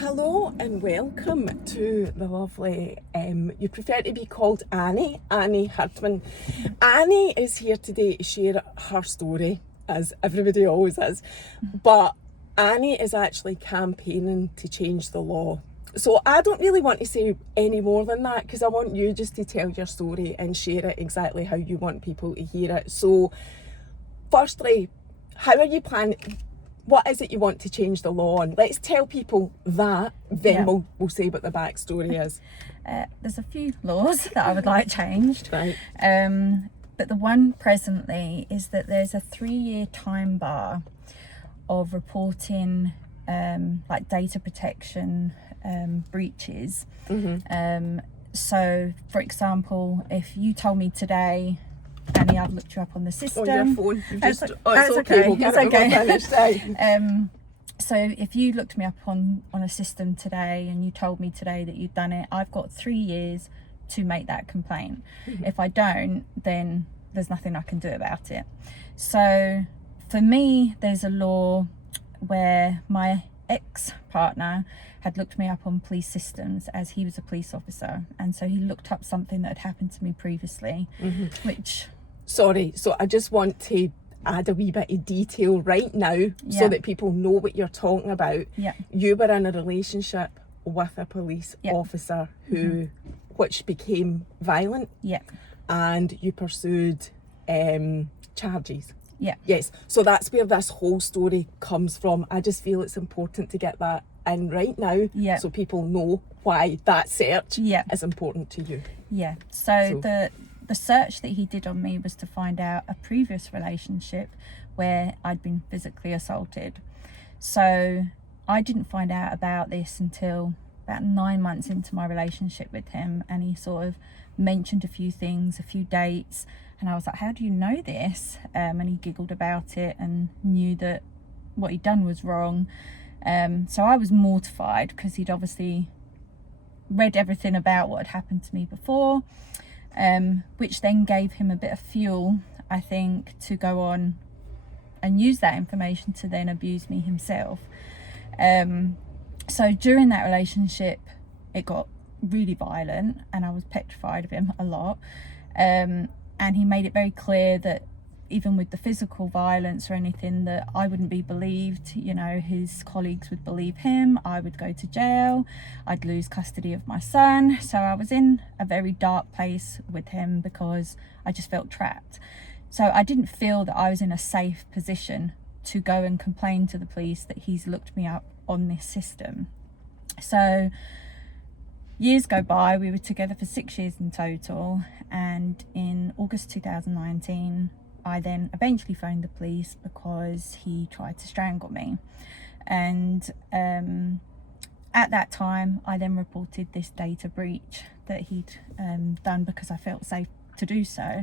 Hello and welcome to the lovely, you prefer to be called Annie Herdman. Annie is here today to share her story, as everybody always is, but Annie is actually campaigning to change the law. So I don't really want to say any more than that because I want you just to tell your story and share it exactly how you want people to hear it. So firstly, how are you planning? What is it you want to change the law on? Let's tell people that, then we'll say what the backstory is. There's a few laws that I would like changed. Right. But the one presently is that there's a 3-year time bar of reporting like data protection breaches. So, for example, if you told me today, Annie, I've looked you up on the system. On your phone. It's it's okay. We'll get it's it okay. So if you looked me up on a system today and you told me today that you'd done it, I've got 3 years to make that complaint. If I don't, then there's nothing I can do about it. So for me, there's a law where my ex-partner had looked me up on police systems as he was a police officer, and so he looked up something that had happened to me previously, which... Sorry, so I just want to add a wee bit of detail right now so that people know what you're talking about. You were in a relationship with a police officer who which became violent, and you pursued charges. Yes, so that's where this whole story comes from. I just feel it's important to get that in right now so people know why that search is important to you. So the search that he did on me was to find out a previous relationship where I'd been physically assaulted. So I didn't find out about this until about 9 months into my relationship with him, and he sort of mentioned a few things, a few dates, and I was like, how do you know this? And he giggled about it and knew that what he'd done was wrong. So I was mortified because he'd obviously read everything about what had happened to me before, which then gave him a bit of fuel, I think, to go on and use that information to then abuse me himself. So during that relationship, it got really violent and I was petrified of him a lot. And he made it very clear that even with the physical violence or anything, that I wouldn't be believed. You know, his colleagues would believe him, I would go to jail, I'd lose custody of my son. So I was in a very dark place with him because I just felt trapped. So I didn't feel that I was in a safe position to go and complain to the police that he's looked me up on this system. So years go by, we were together for 6 years in total, and in August 2019 I then eventually phoned the police because he tried to strangle me. And at that time I then reported this data breach that he'd done because I felt safe to do so.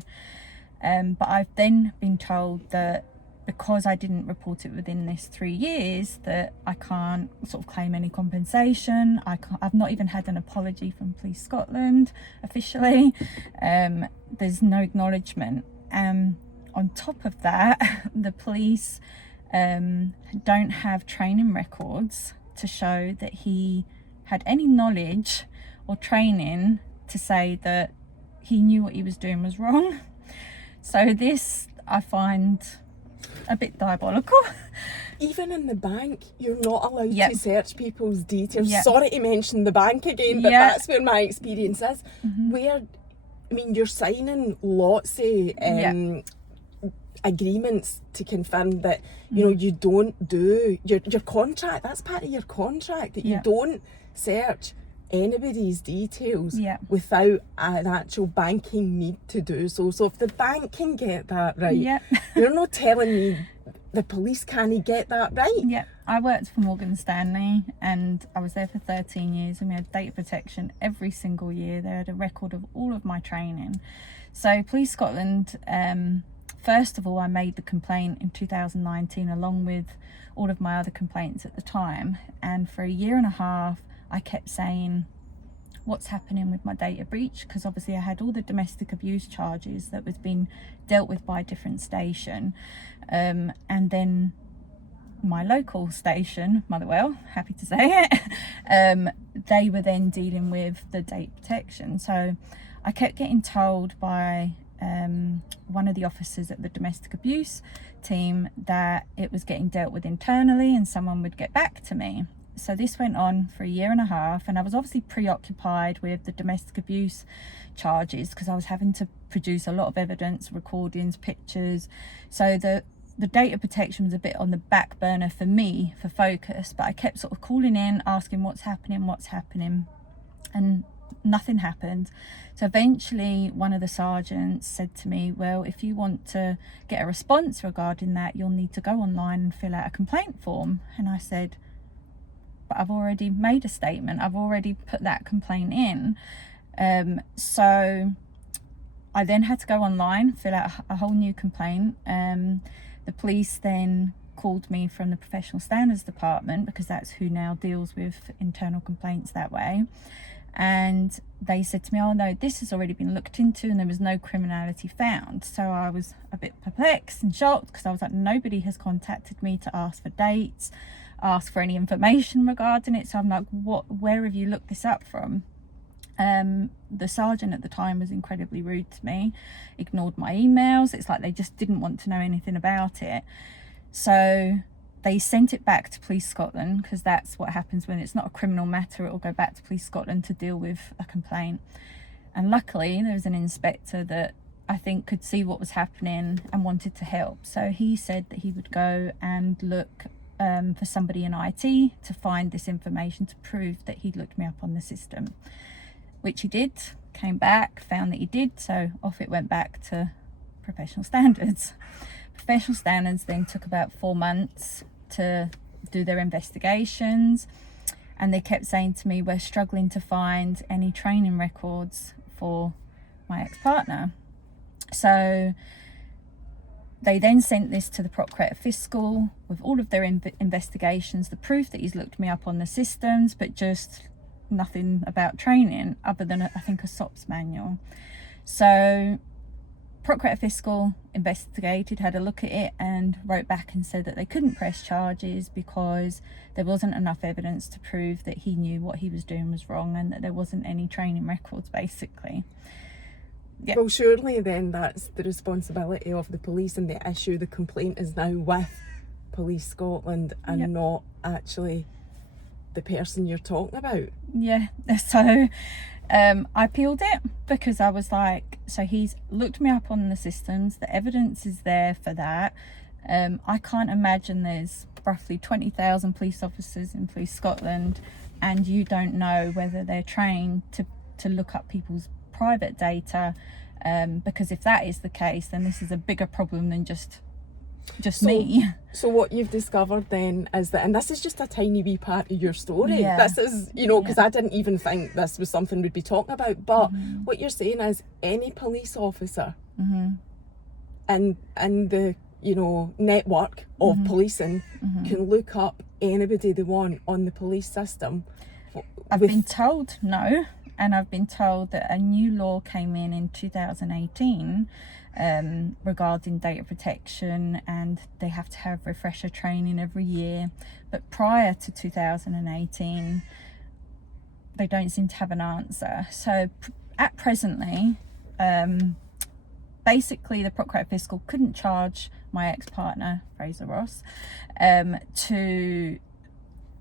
But I've then been told that because I didn't report it within this 3 years, that I can't sort of claim any compensation. I've not even had an apology from Police Scotland officially. There's no acknowledgement. On top of that, the police don't have training records to show that he had any knowledge or training to say that he knew what he was doing was wrong. So this I find a bit diabolical. Even in the bank, you're not allowed to search people's details. Sorry to mention the bank again, but that's where my experience is. Where, I mean, you're signing lots of agreements to confirm that you know you don't do your contract. That's part of your contract, that you don't search anybody's details without an actual banking need to do so. So if the bank can get that right, you're not telling me the police can't get that right. I worked for Morgan Stanley and I was there for 13 years, and we had data protection every single year. They had a record of all of my training. So Police Scotland, first of all, I made the complaint in 2019 along with all of my other complaints at the time, and for 1.5 years I kept saying, what's happening with my data breach? Because obviously I had all the domestic abuse charges that was being dealt with by a different station, and then my local station, Motherwell, happy to say it, they were then dealing with the data protection. So I kept getting told by one of the officers at the domestic abuse team that it was getting dealt with internally and someone would get back to me. So this went on for 1.5 years, and I was obviously preoccupied with the domestic abuse charges because I was having to produce a lot of evidence, recordings, pictures. So the data protection was a bit on the back burner for me for focus, but I kept sort of calling in, asking what's happening, and nothing happened. So eventually one of the sergeants said to me, well, if you want to get a response regarding that, you'll need to go online and fill out a complaint form. And I said, but I've already made a statement, I've already put that complaint in. So I then had to go online, fill out a whole new complaint. The police then called me from the professional standards department, because that's who now deals with internal complaints that way. And they said to me, oh no, this has already been looked into and there was no criminality found. So I was a bit perplexed and shocked, because I was like, nobody has contacted me to ask for dates, ask for any information regarding it. So I'm like, where have you looked this up from? The sergeant at the time was incredibly rude to me, ignored my emails. It's like they just didn't want to know anything about it. So they sent it back to Police Scotland, because that's what happens when it's not a criminal matter. It will go back to Police Scotland to deal with a complaint. And luckily there was an inspector that I think could see what was happening and wanted to help. So he said that he would go and look for somebody in IT to find this information to prove that he'd looked me up on the system, which he did. Came back, found that he did, so off it went back to professional standards. Professional standards then took about 4 months to do their investigations, and they kept saying to me, we're struggling to find any training records for my ex-partner. So they then sent this to the Procurator Fiscal with all of their investigations, the proof that he's looked me up on the systems, but just nothing about training other than I think a SOPS manual. So Procurator Fiscal investigated, had a look at it, and wrote back and said that they couldn't press charges because there wasn't enough evidence to prove that he knew what he was doing was wrong, and that there wasn't any training records, basically. Yeah. Well, surely then that's the responsibility of the police, and the issue, the complaint is now with Police Scotland and Yep. not actually the person you're talking about. Yeah, so I appealed it, because I was like, so he's looked me up on the systems, the evidence is there for that. I can't imagine there's roughly 20,000 police officers in Police Scotland and you don't know whether they're trained to look up people's private data, because if that is the case, then this is a bigger problem than just me. So what you've discovered then is that, and this is just a tiny wee part of your story. Yeah. This is, because I didn't even think this was something we'd be talking about. But what you're saying is any police officer and the, network of policing can look up anybody they want on the police system. I've been told no, and I've been told that a new law came in 2018 regarding data protection, and they have to have refresher training every year. But prior to 2018, they don't seem to have an answer. So at presently, basically the Procurator Fiscal couldn't charge my ex-partner, Fraser Ross,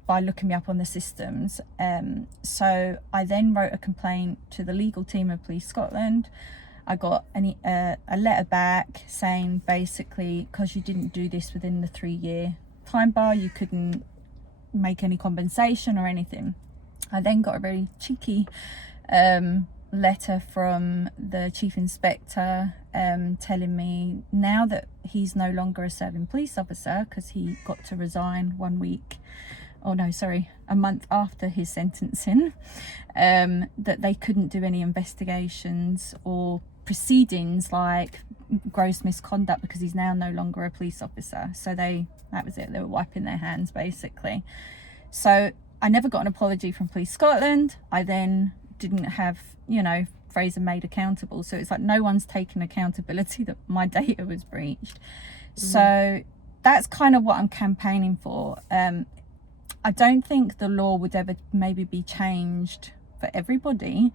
by looking me up on the systems. So I then wrote a complaint to the legal team of Police Scotland. I got a letter back saying basically, because you didn't do this within the 3-year time bar, you couldn't make any compensation or anything. I then got a very cheeky letter from the chief inspector telling me now that he's no longer a serving police officer, because he got to resign a month after his sentencing, that they couldn't do any investigations or proceedings like gross misconduct, because he's now no longer a police officer. So that was it, they were wiping their hands basically. So I never got an apology from Police Scotland. I then didn't have, Fraser made accountable. So it's like no one's taken accountability that my data was breached. So that's kind of what I'm campaigning for. I don't think the law would ever maybe be changed for everybody,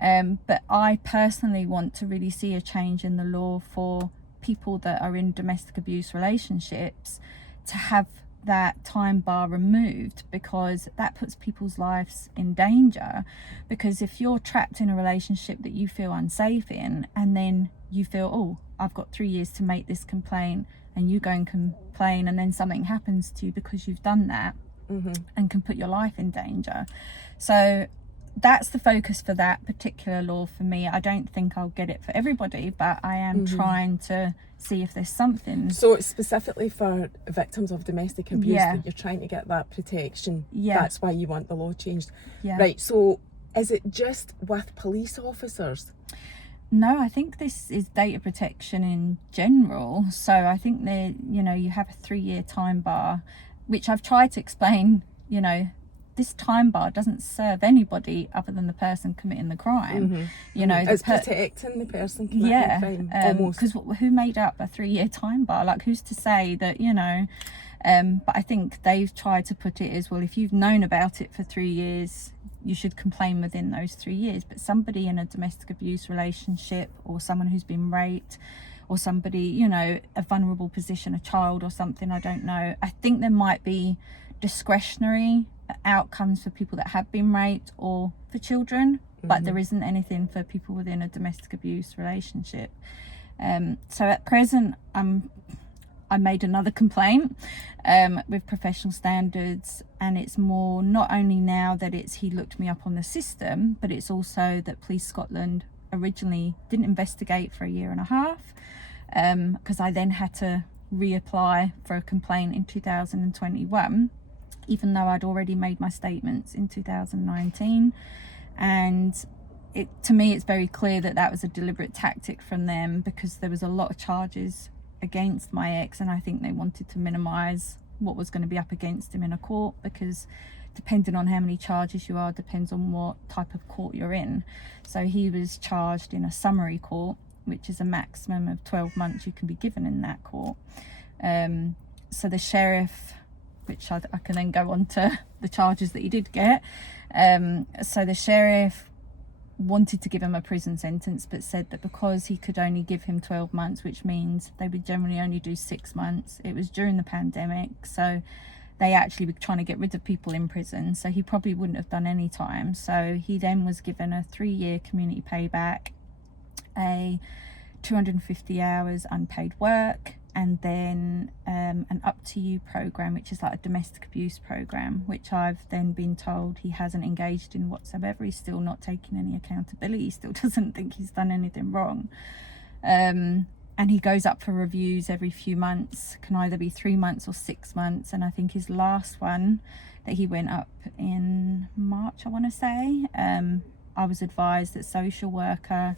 but I personally want to really see a change in the law for people that are in domestic abuse relationships, to have that time bar removed, because that puts people's lives in danger. Because if you're trapped in a relationship that you feel unsafe in, and then you feel, oh, I've got 3 years to make this complaint, and you go and complain, and then something happens to you because you've done that, and can put your life in danger. So that's the focus for that particular law for me. I don't think I'll get it for everybody, but I am trying to see if there's something. So it's specifically for victims of domestic abuse that you're trying to get that protection. That's why you want the law changed. Right, so is it just with police officers? No, I think this is data protection in general. So I think you have a 3-year time bar, which I've tried to explain. This time bar doesn't serve anybody other than the person committing the crime. It's protecting the person committing the crime, almost. Because who made up a 3-year time bar? Like, who's to say that, but I think they've tried to put it as, well, if you've known about it for 3 years, you should complain within those 3 years. But somebody in a domestic abuse relationship, or someone who's been raped, or somebody, a vulnerable position, a child or something, I don't know. I think there might be discretionary outcomes for people that have been raped, or for children, but there isn't anything for people within a domestic abuse relationship. So at present, I made another complaint with Professional Standards, and it's more not only now that he looked me up on the system, but it's also that Police Scotland originally didn't investigate for 1.5 years, because I then had to reapply for a complaint in 2021, even though I'd already made my statements in 2019. And to me, it's very clear that was a deliberate tactic from them, because there was a lot of charges against my ex, and I think they wanted to minimise what was going to be up against him in a court, because depending on how many charges you are depends on what type of court you're in. So he was charged in a summary court, which is a maximum of 12 months you can be given in that court. So the sheriff, which I can then go on to the charges that he did get. So the sheriff wanted to give him a prison sentence, but said that because he could only give him 12 months, which means they would generally only do 6 months. It was during the pandemic, so they actually were trying to get rid of people in prison, so he probably wouldn't have done any time. So he then was given a 3-year community payback, a 250 hours unpaid work, and then an Up To You program, which is like a domestic abuse program, which I've then been told he hasn't engaged in whatsoever. He's still not taking any accountability. He still doesn't think he's done anything wrong. And he goes up for reviews every few months, can either be 3 months or 6 months. And I think his last one that he went up in March, I want to say, I was advised that social worker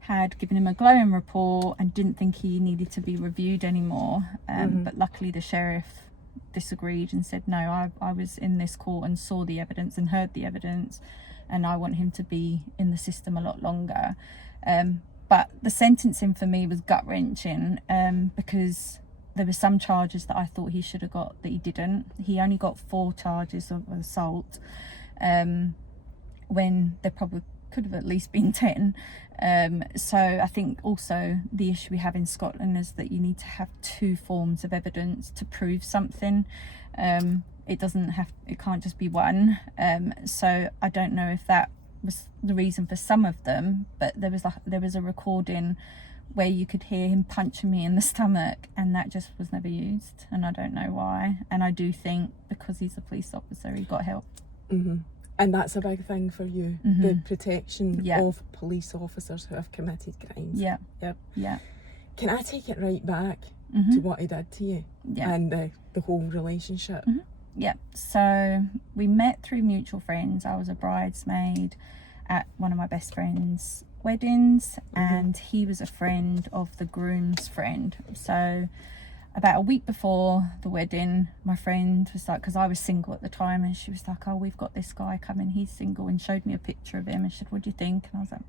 had given him a glowing report and didn't think he needed to be reviewed anymore. But luckily the sheriff disagreed and said, no, I was in this court and saw the evidence and heard the evidence, and I want him to be in the system a lot longer. But the sentencing for me was gut-wrenching, because there were some charges that I thought he should have got that he didn't. He only got 4 charges of assault, when there probably could have at least been 10. So I think also the issue we have in Scotland is that you need to have 2 forms of evidence to prove something. It can't just be one. So I don't know if that was the reason for some of them, but there was a recording where you could hear him punching me in the stomach, and that just was never used, and I don't know why. And I do think because he's a police officer, he got help. And that's a big thing for you, the protection of police officers who have committed crimes. Yeah. Can I take it right back to what he did to you and the whole relationship? Yeah, so we met through mutual friends. I was a bridesmaid at one of my best friend's weddings, and he was a friend of the groom's friend. So about a week before the wedding, my friend was like, because I was single at the time, and she was like, oh, we've got this guy coming, he's single, and showed me a picture of him and said, what do you think? And I was like,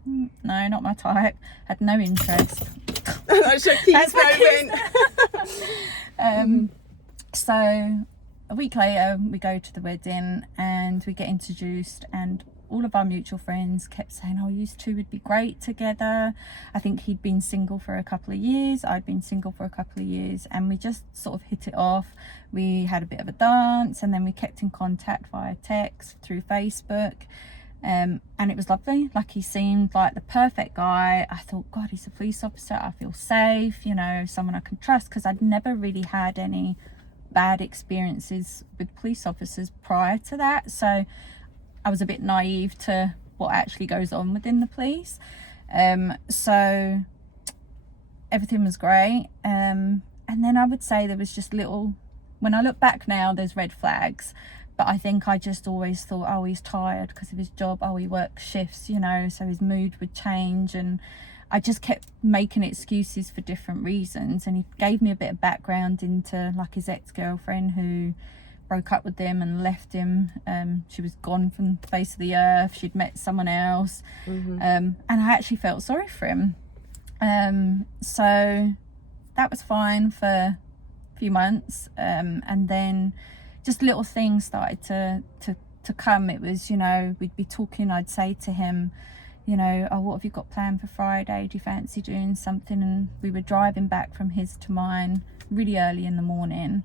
no, not my type, had no interest. That's your keys moment. So a week later we go to the wedding and we get introduced, and all of our mutual friends kept saying, oh, you two would be great together. I think he'd been single for a couple of years, I'd been single for a couple of years, and we just sort of hit it off. We had a bit of a dance, and then we kept in contact via text, through Facebook, and it was lovely. Like, he seemed like the perfect guy. I thought, God, he's a police officer, I feel safe, you know, someone I can trust, because I'd never really had any bad experiences with police officers prior to that, so I was a bit naive to what actually goes on within the police. So everything was great. And then I would say there was just little, when I look back now, there's red flags, but I think I just always thought, oh, he's tired because of his job. Oh, he works shifts, you know, so his mood would change. And I just kept making excuses for different reasons. And he gave me a bit of background into like his ex-girlfriend who broke up with him and left him. She was gone from the face of the earth. She'd met someone else. And I actually felt sorry for him. So that was fine for a few months. And then just little things started to come. It was, you know, we'd be talking, I'd say to him, you know, oh, what have you got planned for Friday? Do you fancy doing something? And we were driving back from his to mine really early in the morning.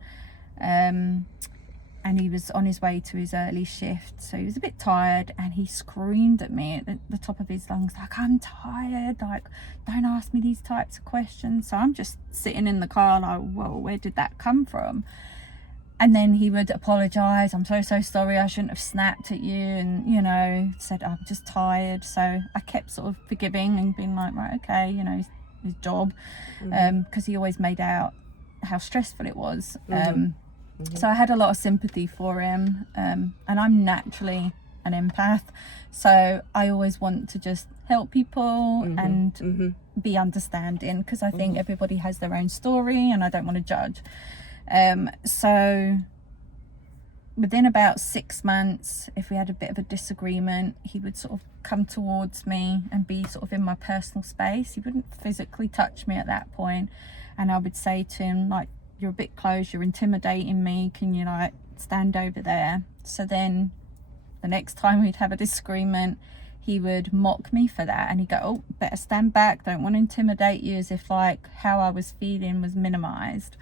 And he was on his way to his early shift, so he was a bit tired, and he screamed at me at the top of his lungs, like, I'm tired, like, don't ask me these types of questions. So I'm just sitting in the car like, well, where did that come from? And then he would apologise, I'm so sorry, I shouldn't have snapped at you, and, you know, said, I'm just tired. So I kept sort of forgiving and being like, right, okay, you know, his job, because he always made out how stressful it was. So I had a lot of sympathy for him, and I'm naturally an empath, so I always want to just help people and be understanding, because I think everybody has their own story and I don't want to judge. So within about 6 months, if we had a bit of a disagreement, he would sort of come towards me and be sort of in my personal space. He wouldn't physically touch me at that point, and I would say to him, like, you're a bit close, you're intimidating me, can you like stand over there? So then the next time we'd have a disagreement, he would mock me for that, and he'd go, oh, better stand back, don't want to intimidate you, as if like how I was feeling was minimized.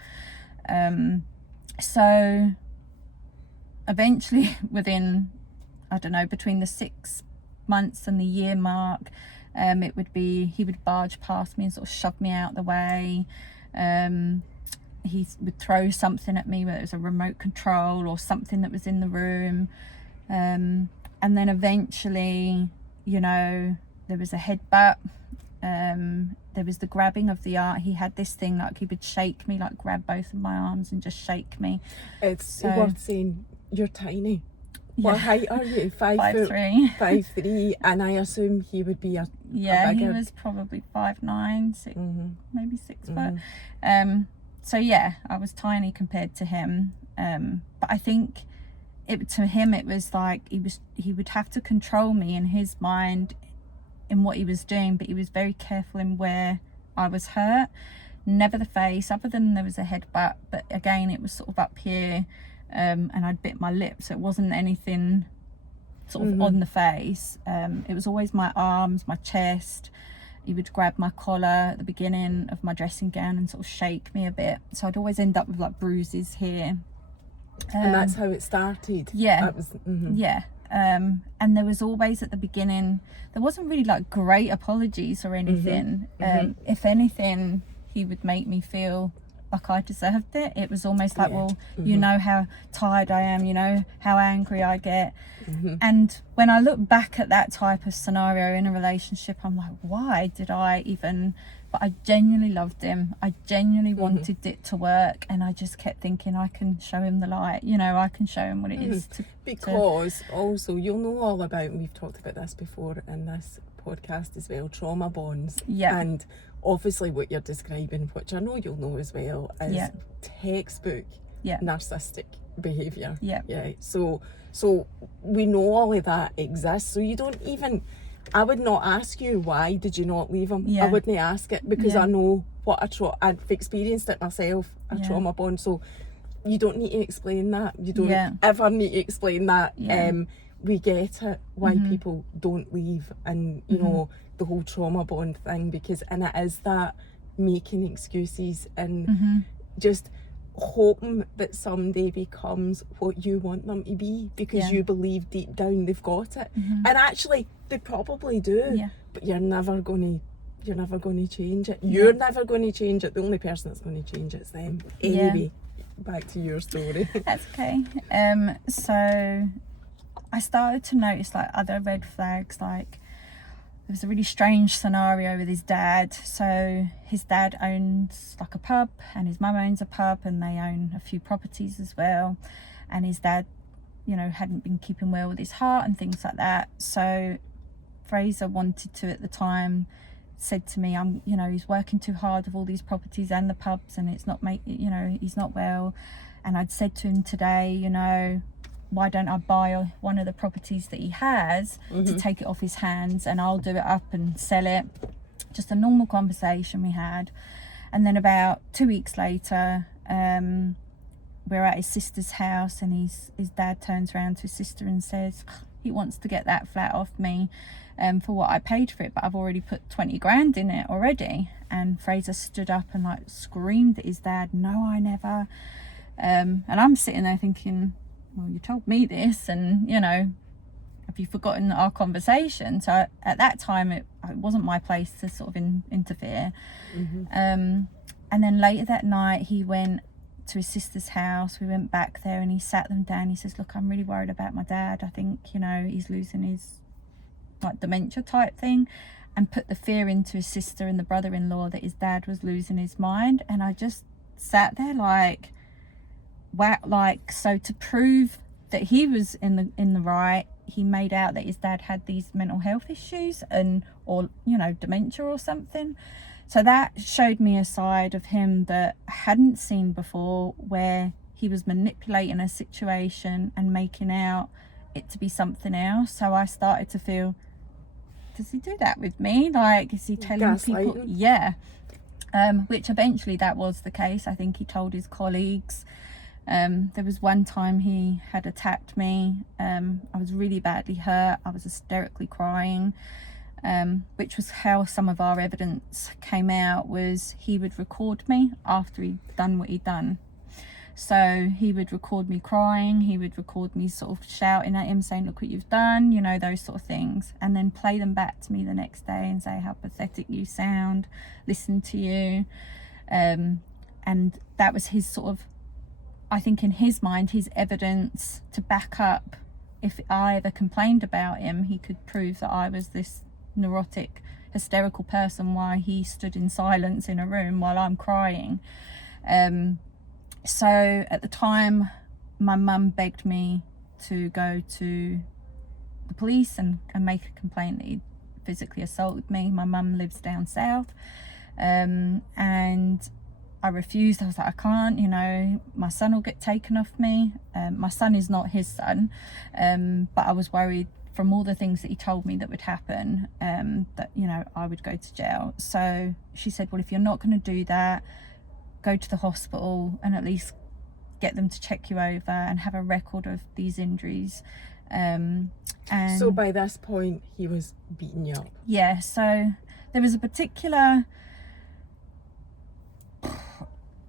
So eventually within, I don't know, between the 6 months and the year mark, it would be, he would barge past me and sort of shove me out the way. He would throw something at me, whether it was a remote control or something that was in the room. And then eventually, you know, there was a headbutt. There was the grabbing of the arm. He had this thing, like he would shake me, like grab both of my arms and just shake me. It's worth saying you're tiny. Yeah. What height are you? 5'3". 5'3", and I assume he would be a bigger. He was probably 5'9", 6, maybe 6 foot. So yeah, I was tiny compared to him. But I think to him it was like he would have to control me in his mind in what he was doing, but he was very careful in where I was hurt. Never the face, other than there was a headbutt, but again it was sort of up here, and I'd bit my lip, so it wasn't anything sort of on the face. It was always my arms, my chest. He would grab my collar at the beginning of my dressing gown and sort of shake me a bit, so I'd always end up with like bruises here. And that's how it started. Yeah. That was, yeah. And there was always at the beginning, there wasn't really like great apologies or anything. If anything, he would make me feel like I deserved it. It was almost like, well, you know how tired I am, you know how angry I get. And when I look back at that type of scenario in a relationship, I'm like, why did I even? But I genuinely loved him. I genuinely wanted it to work, and I just kept thinking, I can show him the light, you know, I can show him what it is to. Because also you'll know all about, and we've talked about this before in this podcast as well, trauma bonds. Yeah. And obviously what you're describing, which I know you'll know as well, is textbook narcissistic behaviour. Yeah. So we know all of that exists. So you don't even, I would not ask you why did you not leave him. I wouldn't ask it, because I know what I've experienced it myself, a trauma bond. So you don't need to explain that. You don't Yeah. ever need to explain that. Yeah. We get it, why Mm-hmm. people don't leave, and you know, the whole trauma bond thing, because and it is that making excuses and Mm-hmm. just hoping that someday becomes what you want them to be, because Yeah. you believe deep down they've got it. And actually they probably do. Yeah. But you're never going to change it. You're never going to change it. The only person that's going to change it's them. Anyway, back to your story. That's okay. So I started to notice like other red flags. Like there was a really strange scenario with his dad. So his dad owns like a pub, and his mum owns a pub, and they own a few properties as well. And his dad, you know, hadn't been keeping well with his heart and things like that. So Fraser wanted to, at the time, said to me, you know, he's working too hard with all these properties and the pubs, and it's not you know, he's not well. And I'd said to him today, you know, why don't I buy one of the properties that he has to take it off his hands, and I'll do it up and sell it. Just a normal conversation we had. And then about 2 weeks later, we're at his sister's house, and his dad turns around to his sister and says he wants to get that flat off me for what I paid for it, but I've already put 20 grand in it already. And Fraser stood up and like screamed at his dad, no, I never. And I'm sitting there thinking, well, you told me this, and you know, have you forgotten our conversation? So at that time it wasn't my place to sort of interfere. And then later that night he went to his sister's house. We went back there and he sat them down. He says, look, I'm really worried about my dad. I think, you know, he's losing his like dementia type thing, and put the fear into his sister and the brother-in-law that his dad was losing his mind. And I just sat there like, wow, like, so to prove that he was in the right, he made out that his dad had these mental health issues or you know, dementia or something. So that showed me a side of him that I hadn't seen before, where he was manipulating a situation and making out it to be something else. So I started to feel, does he do that with me? Like, is he telling people? Gaslighting. Yeah. Which eventually that was the case. I think he told his colleagues. There was one time he had attacked me. I was really badly hurt. I was hysterically crying, which was how some of our evidence came out. Was he would record me after he'd done what he'd done. So he would record me crying, he would record me sort of shouting at him, saying, look what you've done, you know, those sort of things, and then play them back to me the next day and say how pathetic you sound, listen to you. And that was his sort of, I think in his mind, his evidence to back up, if I ever complained about him, he could prove that I was this neurotic, hysterical person while he stood in silence in a room while I'm crying. So at the time, my mum begged me to go to the police and make a complaint that he'd physically assaulted me. My mum lives down south, and I refused. I was like, I can't, you know, my son will get taken off me. My son is not his son, but I was worried from all the things that he told me that would happen, that, you know, I would go to jail. So she said, well, if you're not going to do that, go to the hospital and at least get them to check you over and have a record of these injuries. And So by this point he was beating you up. yeah, so there was a particular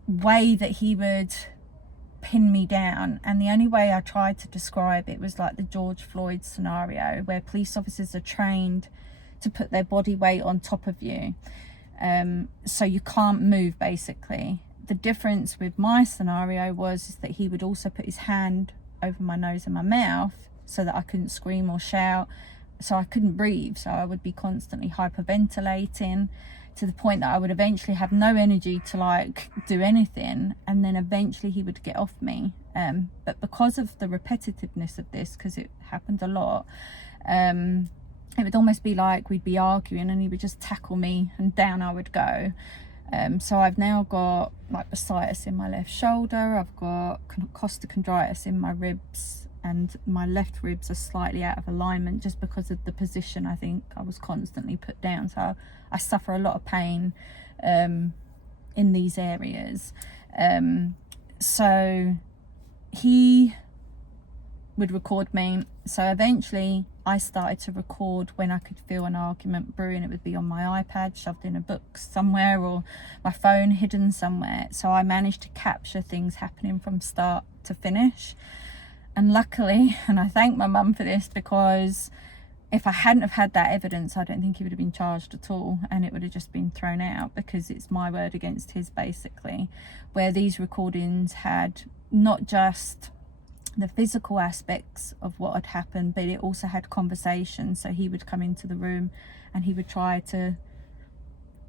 way that he would pin me down, and the only way I tried to describe it was like the George Floyd scenario, where police officers are trained to put their body weight on top of you, so you can't move basically. The difference with my scenario was that he would also put his hand over my nose and my mouth so that I couldn't scream or shout, so I couldn't breathe. So I would be constantly hyperventilating to the point that I would eventually have no energy to like do anything, and then eventually he would get off me. But because of the repetitiveness of this, because it happened a lot, it would almost be like we'd be arguing and he would just tackle me and down I would go. So I've now got like bursitis in my left shoulder, I've got costochondritis in my ribs, and my left ribs are slightly out of alignment just because of the position I think I was constantly put down. So I suffer a lot of pain in these areas. So he would record me. So eventually I started to record when I could feel an argument brewing. It would be on my iPad, shoved in a book somewhere, or my phone hidden somewhere. So I managed to capture things happening from start to finish. And luckily, and I thank my mum for this, because if I hadn't have had that evidence, I don't think he would have been charged at all, and it would have just been thrown out, because it's my word against his, basically, where these recordings had not just the physical aspects of what had happened, but it also had conversations. So he would come into the room and he would try to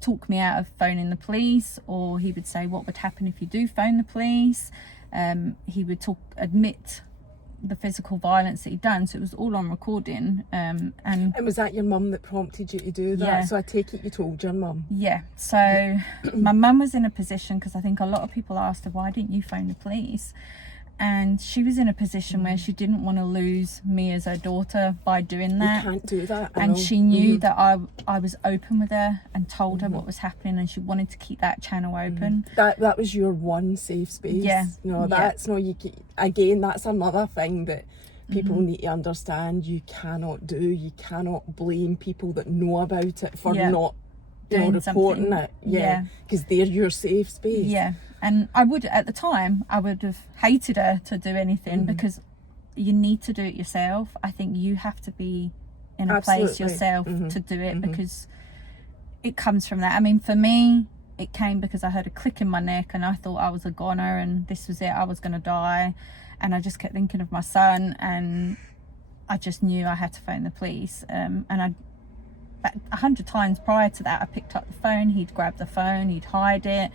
talk me out of phoning the police, or he would say, what would happen if you do phone the police? He would admit the physical violence that he'd done. So it was all on recording. And was that your mum that prompted you to do that? Yeah. So I take it you told your mum. Yeah. So my mum was in a position, because I think a lot of people asked her, why didn't you phone the police? And she was in a position where she didn't want to lose me as her daughter by doing that. You can't do that. I And know. she knew that I was open with her and told her what was happening, and she wanted to keep that channel open. That was your one safe space. Yeah. No, that's not, again, that's another thing that people need to understand. You cannot do. You cannot blame people that know about it for not Doing reporting something. it. Yeah, because they're your safe space. Yeah. And I would, at the time, I would have hated her to do anything, because you need to do it yourself. I think you have to be in a place yourself to do it, because it comes from that. I mean, for me, it came because I heard a click in my neck and I thought I was a goner and this was it, I was going to die. And I just kept thinking of my son, and I just knew I had to phone the police. And 100 times prior to that, I picked up the phone, he'd grab the phone, he'd hide it.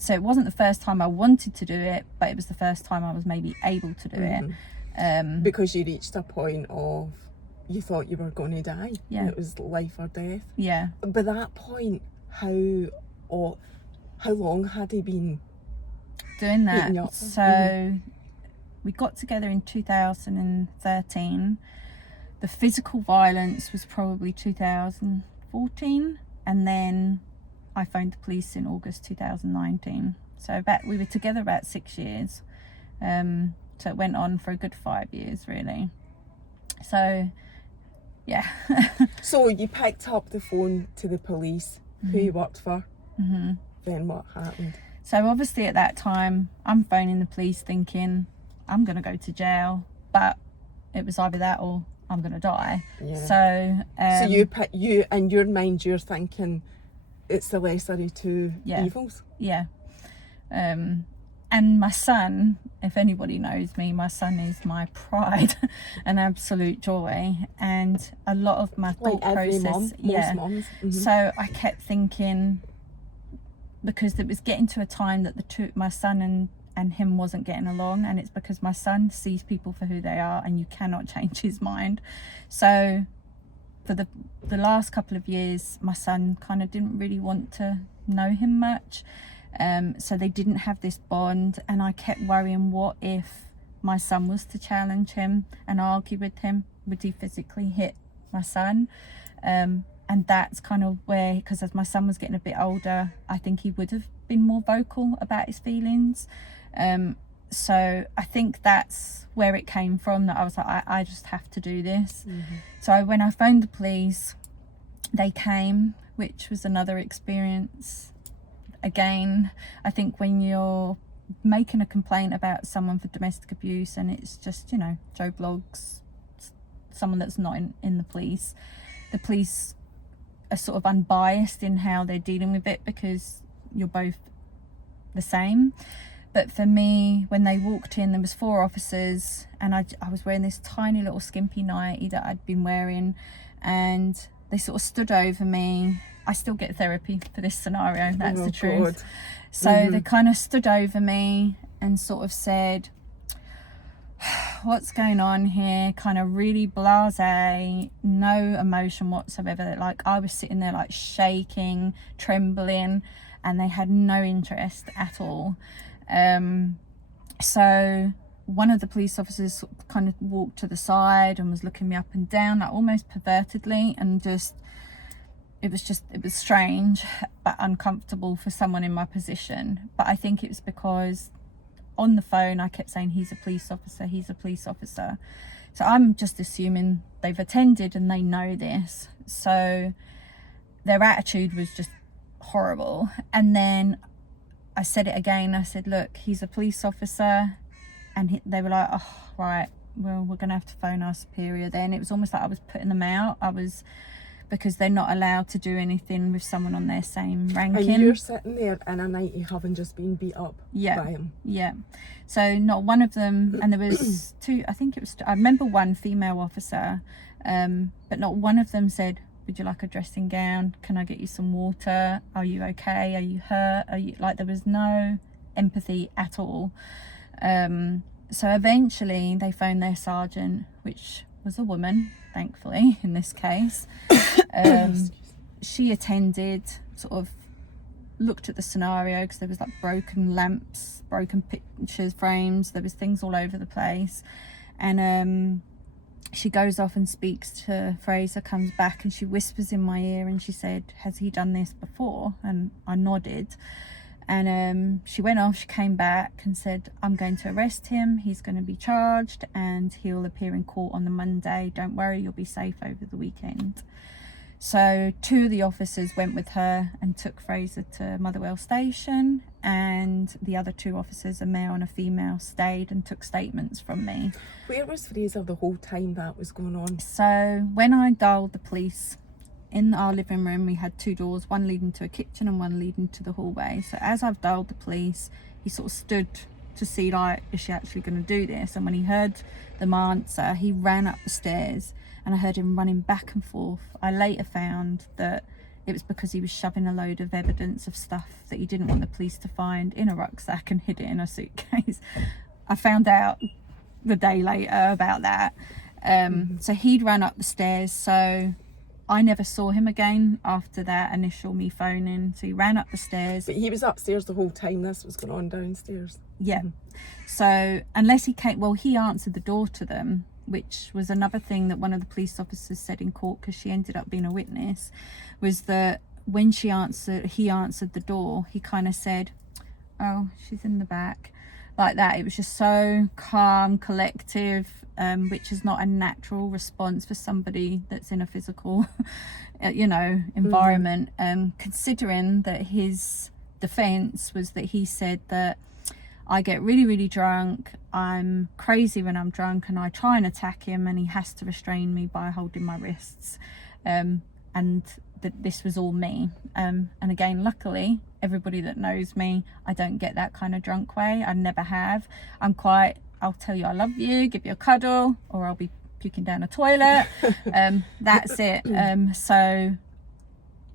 So it wasn't the first time I wanted to do it, but it was the first time I was maybe able to do it. Because you reached a point of, you thought you were going to die. Yeah. And it was life or death. Yeah. By that point, how long had he been doing beating you that? up? So we got together in 2013. The physical violence was probably 2014, and then I phoned the police in August 2019. So we were together about 6 years. So it went on for a good 5 years, really. So, yeah. So you picked up the phone to the police, who you worked for. Then what happened? So obviously at that time, I'm phoning the police thinking I'm going to go to jail, but it was either that or I'm going to die. Yeah. So you in your mind, you're thinking it's the lesser of two evils. Yeah. And my son, if anybody knows me, my son is my pride and absolute joy, and a lot of my thought every process. mum, most mums. So I kept thinking, because it was getting to a time that my son and him wasn't getting along, and it's because my son sees people for who they are and you cannot change his mind. So for the last couple of years, my son kind of didn't really want to know him much. So they didn't have this bond, and I kept worrying, what if my son was to challenge him and argue with him? Would he physically hit my son? And that's kind of where, because as my son was getting a bit older, I think he would have been more vocal about his feelings. So I think that's where it came from, that I was like, I just have to do this. So when I phoned the police, they came, which was another experience. Again, I think when you're making a complaint about someone for domestic abuse and it's just, Joe Bloggs, someone that's not in the police are sort of unbiased in how they're dealing with it, because you're both the same. But for me, when they walked in, there was 4 officers, and I was wearing this tiny little skimpy nightie that I'd been wearing, and they sort of stood over me. I still get therapy for this scenario, that's the truth. God. So they kind of stood over me and sort of said, what's going on here? Kind of really blasé, no emotion whatsoever. Like, I was sitting there like shaking, trembling, and they had no interest at all. So one of the police officers kind of walked to the side and was looking me up and down, like almost pervertedly, and it was strange but uncomfortable for someone in my position. But I think it was because on the phone I kept saying, he's a police officer, he's a police officer. So I'm just assuming they've attended and they know this. So their attitude was just horrible. And then I said it again. I said, look, he's a police officer. And they were like, oh, right, well, we're going to have to phone our superior then. It was almost like I was putting them out. Because they're not allowed to do anything with someone on their same ranking. And you're sitting there in a nightie having just been beat up by him. Yeah. So not one of them, and there was two, I remember one female officer, but not one of them said, would you like a dressing gown? Can I get you some water? Are you okay? Are you hurt? There was no empathy at all. So eventually they phoned their sergeant, which was a woman, thankfully, in this case. She attended, sort of looked at the scenario, because there was like broken lamps, broken pictures frames, there was things all over the place. And she goes off and speaks to Fraser, comes back, and she whispers in my ear and she said, has he done this before? And I nodded. And she went off, she came back and said, I'm going to arrest him, he's going to be charged and he'll appear in court on the Monday. Don't worry, you'll be safe over the weekend. So 2 of the officers went with her and took Fraser to Motherwell Station, and the other 2 officers, a male and a female, stayed and took statements from me. Where was Fraser the whole time that was going on? So when I dialed the police, in our living room we had 2 doors, one leading to a kitchen and one leading to the hallway. So as I've dialed the police, he sort of stood to see, like, is she actually going to do this? And when he heard the answer, he ran up the stairs, and I heard him running back and forth. I later found that it was because he was shoving a load of evidence of stuff that he didn't want the police to find in a rucksack and hid it in a suitcase. I found out the day later about that. So he'd run up the stairs, so I never saw him again after that initial me phoning. So he ran up the stairs. But he was upstairs the whole time this was going on downstairs. Yeah. So unless he came, well, he answered the door to them, which was another thing that one of the police officers said in court, because she ended up being a witness, was that when he answered the door, he kind of said, oh, she's in the back, like that. It was just so calm, collective, which is not a natural response for somebody that's in a physical environment. Considering that his defense was that he said that I get really, really drunk, I'm crazy when I'm drunk, and I try and attack him and he has to restrain me by holding my wrists, and that this was all me. And again, luckily, everybody that knows me, I don't get that kind of drunk way. I never have. I'll tell you I love you, give you a cuddle, or I'll be puking down a toilet. That's it. So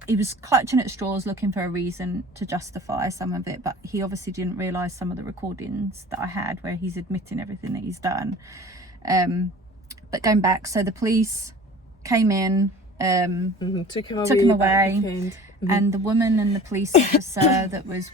he was clutching at straws, looking for a reason to justify some of it, but he obviously didn't realise some of the recordings that I had where he's admitting everything that he's done. But going back, so the police came in, took him away, and the woman and the police officer that was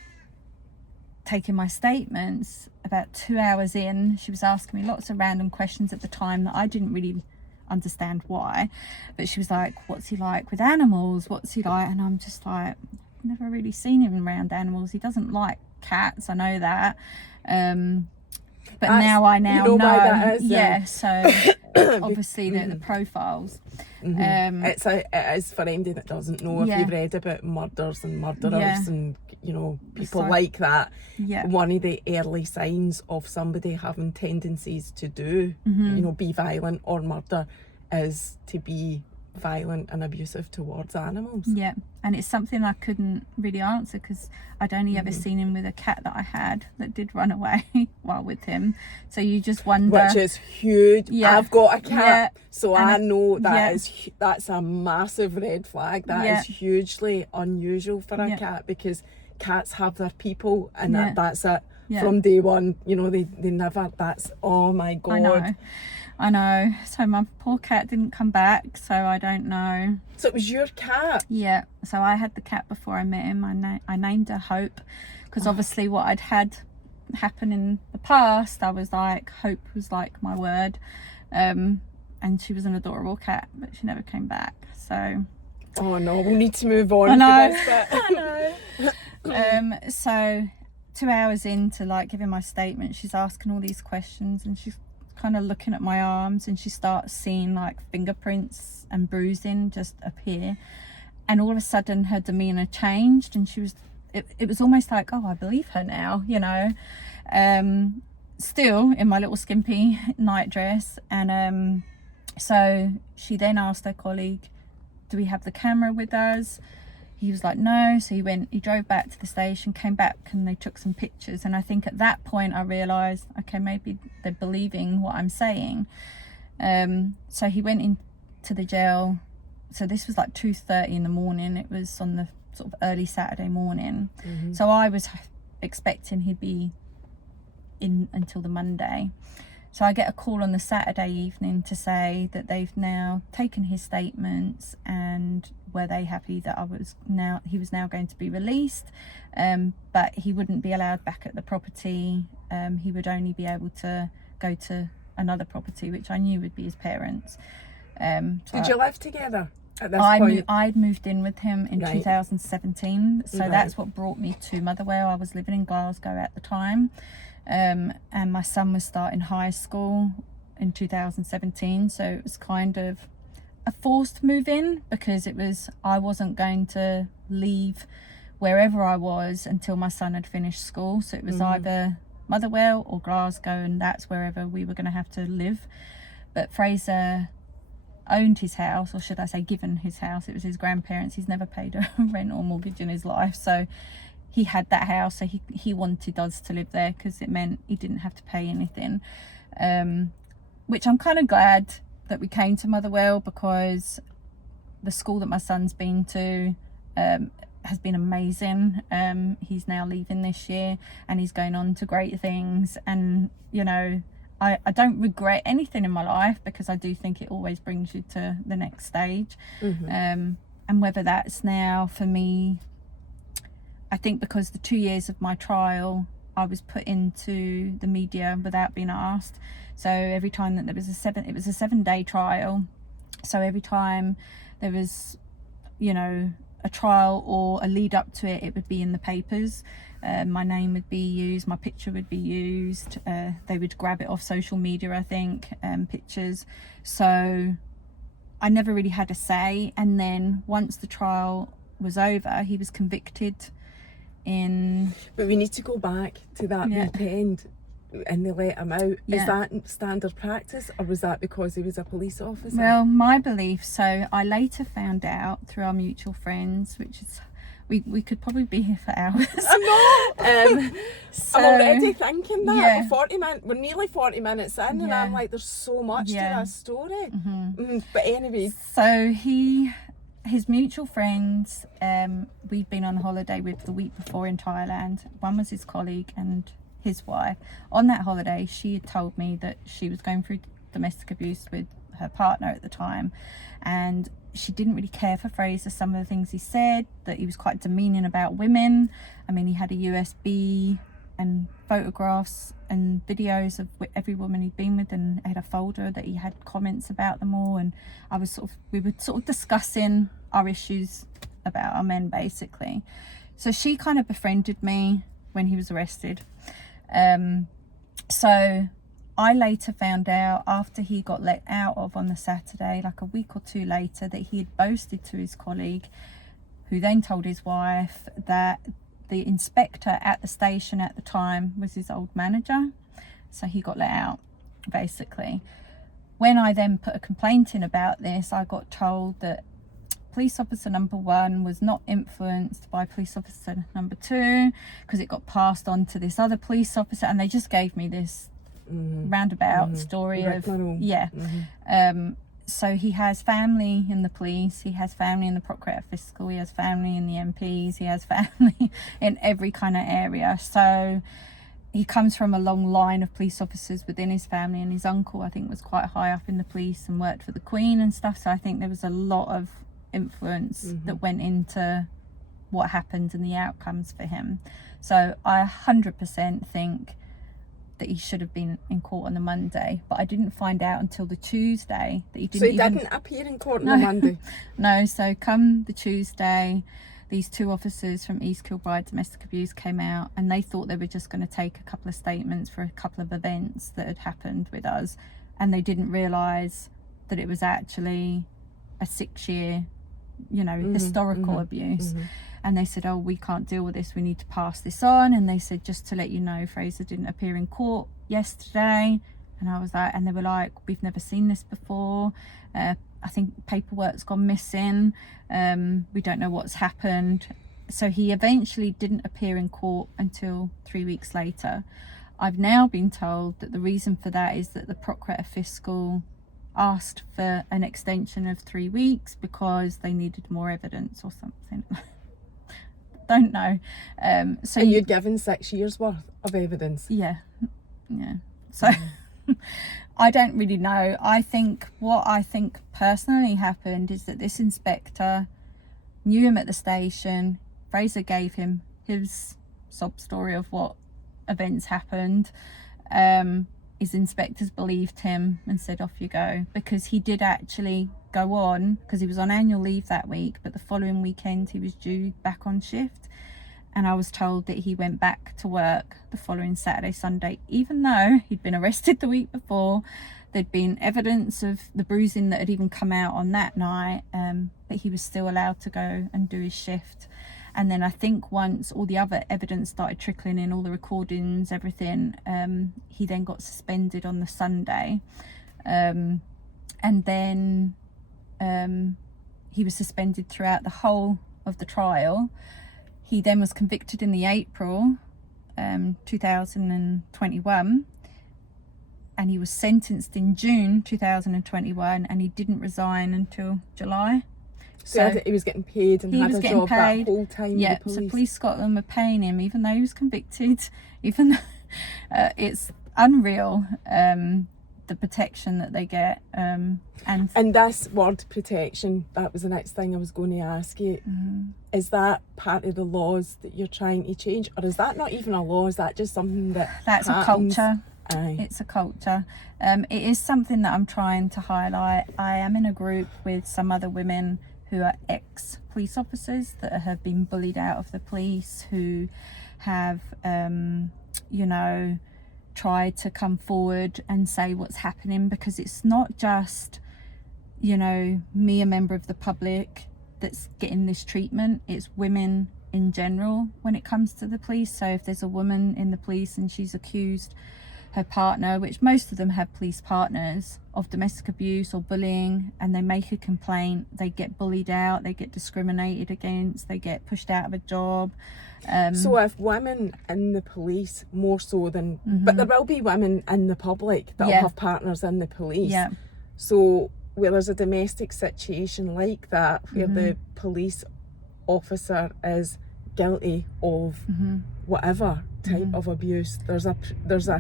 taking my statements, about 2 hours in, she was asking me lots of random questions at the time that I didn't really understand why, but she was like, what's he like with animals, what's he like? And I'm just like, I've never really seen him around animals. He doesn't like cats, I know that, but now I know why that is, yeah. So obviously the profiles, it is for anybody that doesn't know, if you've read about murders and murderers and people like that, one of the early signs of somebody having tendencies to do be violent or murder is to be violent and abusive towards animals. Yeah, and it's something I couldn't really answer because I'd only ever seen him with a cat that I had that did run away while with him. So you just wonder, which is huge. I've got a cat, so and I know that's a massive red flag. That is hugely unusual for a cat, because cats have their people, and that's it from day one. They never, that's, oh my God. I know. So my poor cat didn't come back, so I don't know. So it was your cat? Yeah. So I had the cat before I met him. I named her Hope, because obviously what I'd had happen in the past, I was like, Hope was like my word. And she was an adorable cat, but she never came back. So. Oh no, we'll need to move on. I know. For this bit. I know. So 2 hours into like giving my statement, she's asking all these questions, and she's kind of looking at my arms, and she starts seeing like fingerprints and bruising just appear, and all of a sudden her demeanor changed, and it was almost like, oh, I believe her now, you know. Still in my little skimpy night dress. And so she then asked her colleague, do we have the camera with us? He was like, no. So he drove back to the station, came back, and they took some pictures. And I think at that point I realized, okay, maybe they're believing what I'm saying. So he went into the jail. So this was like 2:30 in the morning. It was on the sort of early Saturday morning. So I was expecting he'd be in until the Monday. So I get a call on the Saturday evening to say that they've now taken his statements, and were they happy that he was now going to be released, but he wouldn't be allowed back at the property. He would only be able to go to another property, which I knew would be his parents. Did you live together at this point? I'd moved in with him in 2017, so Right. that's what brought me to Motherwell. I was living in Glasgow at the time, and my son was starting high school in 2017, so it was kind of a forced move in, because I wasn't going to leave wherever I was until my son had finished school. So it was either Motherwell or Glasgow, and that's wherever we were going to have to live. But Fraser owned his house, or should I say given his house. It was his grandparents. He's never paid a rent or mortgage in his life, so he had that house. So he wanted us to live there because it meant he didn't have to pay anything, which I'm kind of glad that we came to Motherwell, because the school that my son's been to has been amazing. He's now leaving this year, and he's going on to great things. And you know, I don't regret anything in my life, because I do think it always brings you to the next stage. And whether that's now for me, I think because the 2 years of my trial, I was put into the media without being asked. So every time that it was a 7-day trial. So every time there was, you know, a trial or a lead up to it, it would be in the papers. My name would be used, my picture would be used. They would grab it off social media, I think, pictures. So I never really had a say. And then once the trial was over, he was convicted in... But we need to go back to that weekend, and they let him out. Is that standard practice, or was that because he was a police officer? Well, my belief, so I later found out through our mutual friends, which is, we could probably be here for hours. I know. So, I'm already thinking that. yeah. We're nearly 40 minutes in, and Yeah. I'm like, there's so much to this story. But anyway. So his mutual friends, we'd been on holiday with the week before in Thailand. One was his colleague and his wife. On that holiday, she had told me that she was going through domestic abuse with her partner at the time, and she didn't really care for Fraser. Some of the things he said, that he was quite demeaning about women. I mean, he had a USB and photographs and videos of every woman he'd been with, and had a folder that he had comments about them all. And we were sort of discussing our issues about our men, basically. So she kind of befriended me when he was arrested. So I later found out, after he got let out of on the Saturday, like a week or two later, that he had boasted to his colleague, who then told his wife that the inspector at the station at the time was his old manager. So he got let out, basically. When I then put a complaint in about this, I got told that police officer number 1 was not influenced by police officer number 2, because it got passed on to this other police officer, and they just gave me this roundabout story of so he has family in the police, he has family in the Procurator Fiscal, he has family in the MPs, he has family in every kind of area. So he comes from a long line of police officers within his family, and his uncle, I think, was quite high up in the police and worked for the Queen and stuff. So I think there was a lot of influence that went into what happened and the outcomes for him. So I 100% think that he should have been in court on the Monday, but I didn't find out until the Tuesday that he didn't. So he didn't appear in court on the Monday? No, so come the Tuesday, these 2 officers from East Kilbride Domestic Abuse came out, and they thought they were just going to take a couple of statements for a couple of events that had happened with us, and they didn't realise that it was actually a 6-year, you know, historical abuse. And they said, oh, we can't deal with this, we need to pass this on. And they said, just to let you know, Fraser didn't appear in court yesterday. And I was like, and they were like, we've never seen this before. I think paperwork's gone missing. We don't know what's happened. So he eventually didn't appear in court until 3 weeks later. I've now been told that the reason for that is that the Procurator Fiscal asked for an extension of 3 weeks because they needed more evidence or something. Don't know. So And you'd given 6 years worth of evidence. Yeah. So I don't really know. What I think personally happened is that this inspector knew him at the station. Fraser gave him his sob story of what events happened. His inspectors believed him and said, off you go, because he did actually go on, because he was on annual leave that week, but the following weekend he was due back on shift, and I was told that he went back to work the following Saturday, Sunday, even though he'd been arrested the week before. There'd been evidence of the bruising that had even come out on that night, but he was still allowed to go and do his shift. And then I think once all the other evidence started trickling in, all the recordings, everything, he then got suspended on the Sunday. And then he was suspended throughout the whole of the trial. He then was convicted in the April 2021. And he was sentenced in June 2021, and he didn't resign until July. So he was getting paid and had a job that whole time. Yeah, with the so Police Scotland were paying him, even though he was convicted. Even though it's unreal, the protection that they get. And this word protection, that was the next thing I was going to ask you. Is that part of the laws that you're trying to change, or is that not even a law? Is that just something that's happens? A culture? Aye. It's a culture. It is something that I'm trying to highlight. I am in a group with some other women who are ex-police officers that have been bullied out of the police, who have, tried to come forward and say what's happening, because it's not just, me, a member of the public, that's getting this treatment. It's women in general when it comes to the police. So if there's a woman in the police and she's accused her partner, which most of them have police partners, of domestic abuse or bullying, and they make a complaint, they get bullied out, they get discriminated against, they get pushed out of a job. So if women in the police, more so than, but there will be women in the public that will have partners in the police. Yeah. So where there's a domestic situation like that, where the police officer is guilty of whatever type of abuse, there's a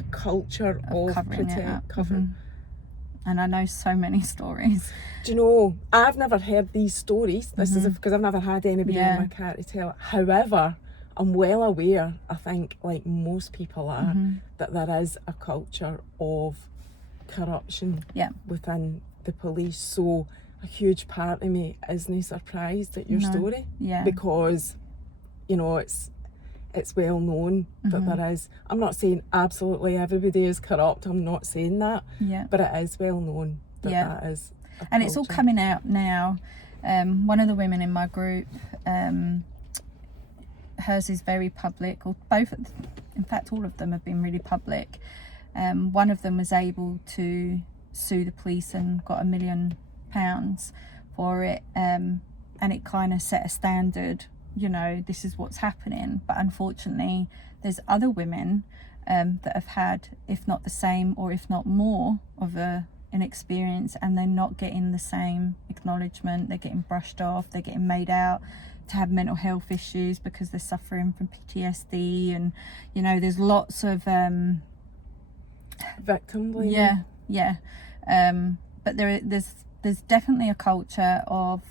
culture of covering it up. covering. And I know so many stories. Do you know, I've never heard these stories. This is because I've never had anybody in my car to tell it. However, I'm well aware, I think, like most people are, that there is a culture of corruption within the police. So a huge part of me isn't surprised at your story, because it's well known that there is. I'm not saying absolutely everybody is corrupt, I'm not saying that, but it is well known that that is a and it's all coming out now. One of the women in my group, hers is very public, or both, in fact all of them have been really public. One of them was able to sue the police and got £1 million for it, and it kind of set a standard, this is what's happening. But unfortunately there's other women that have had, if not the same or if not more of an experience, and they're not getting the same acknowledgement. They're getting brushed off, they're getting made out to have mental health issues because they're suffering from PTSD, and there's lots of victim blaming. But there's definitely a culture of,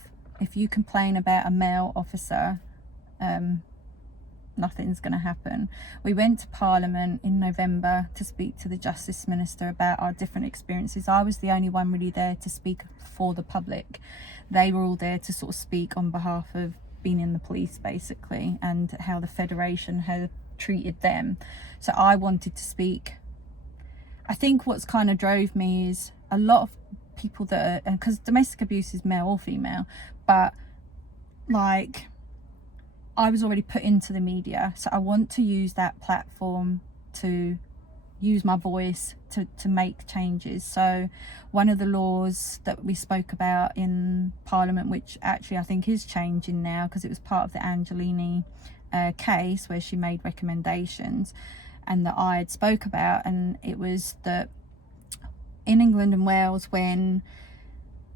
if you complain about a male officer, nothing's going to happen. We went to Parliament in November to speak to the Justice Minister about our different experiences. I was the only one really there to speak for the public. They were all there to sort of speak on behalf of been in the police basically, and how the Federation had treated them. So I wanted to speak. I think what's kind of drove me is a lot of people that are, because domestic abuse is male or female, but like I was already put into the media, so I want to use that platform to use my voice to make changes. So one of the laws that we spoke about in Parliament, which actually I think is changing now because it was part of the Angelini case where she made recommendations and that I had spoke about, and it was that in England and Wales, when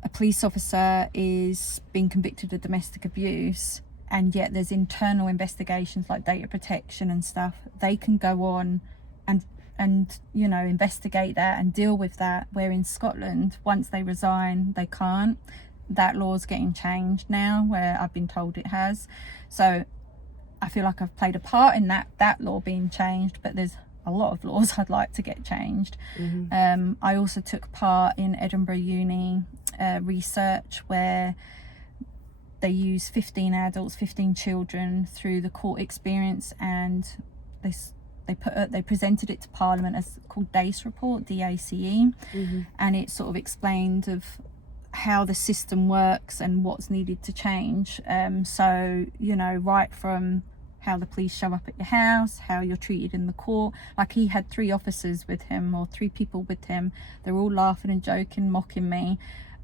a police officer is being convicted of domestic abuse and yet there's internal investigations like data protection and stuff, they can go on and you know, investigate that and deal with that, where in Scotland, once they resign, they can't. That law's getting changed now, where I've been told it has. So I feel like I've played a part in that law being changed, but there's a lot of laws I'd like to get changed. I also took part in Edinburgh Uni research where they use 15 adults, 15 children through the court experience, and they presented it to Parliament as called DACE report, DACE, and it sort of explained of how the system works and what's needed to change. So, you know, right from how the police show up at your house, how you're treated in the court. Like he had 3 officers with him, or 3 people with him. They're all laughing and joking, mocking me.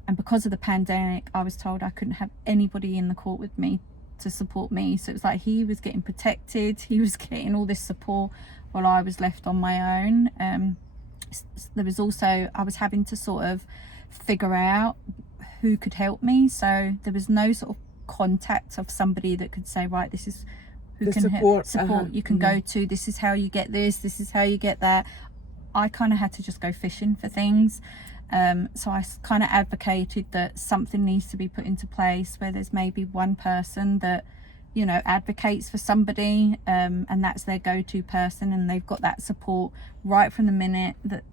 And because of the pandemic, I was told I couldn't have anybody in the court with me to support me. So it was like he was getting protected, he was getting all this support while I was left on my own. There was also, I was having to sort of figure out who could help me. So there was no sort of contact of somebody that could say, right, this is who the can support you can go to, this is how you get this is how you get that. I kind of had to just go fishing for things. So I kind of advocated that something needs to be put into place where there's maybe one person that, you know, advocates for somebody, and that's their go-to person, and they've got that support right from the minute that